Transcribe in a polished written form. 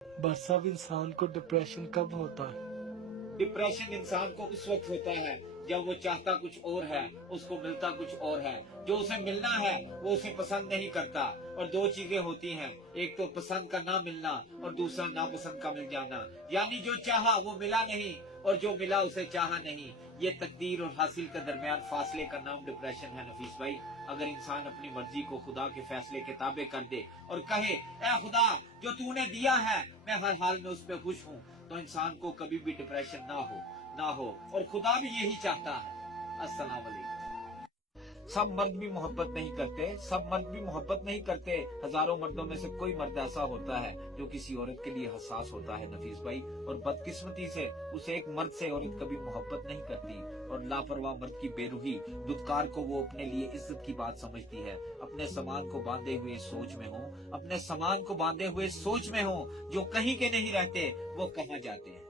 बस अब इंसान को डिप्रेशन कब होता है? डिप्रेशन इंसान को उस वक्त होता है जब वो चाहता कुछ और है, उसको मिलता कुछ और है। जो उसे मिलना है वो उसे पसंद नहीं करता। और दो चीजें होती हैं, एक तो पसंद का ना मिलना और दूसरा नापसंद का मिल जाना। यानी जो चाहा वो मिला नहीं और जो मिला उसे चाहा नहीं। ये तकदीर और हासिल के दरमियान फासले का नाम डिप्रेशन है नफीस भाई। अगर इंसान अपनी मर्जी को खुदा के फैसले के ताबे कर दे और कहे, ए खुदा जो तूने दिया है मैं हर हाल में उस पर खुश हूँ, तो इंसान को कभी भी डिप्रेशन ना हो। और खुदा भी यही चाहता है। अस्सलाम वालेकुम। सब मर्द भी मोहब्बत नहीं करते, सब मर्द भी मोहब्बत नहीं करते। हजारों मर्दों में से कोई मर्द ऐसा होता है जो किसी औरत के लिए हसास होता है नफीस भाई। और बदकिस्मती से उस एक मर्द से औरत कभी मोहब्बत नहीं करती। और लापरवाह मर्द की बेरुही दुदकार को वो अपने लिए इज्जत की बात समझती है। अपने सामान को बांधे हुए सोच में हो, अपने सामान को बांधे हुए सोच में हो। जो कहीं के नहीं रहते वो कहाँ जाते हैं।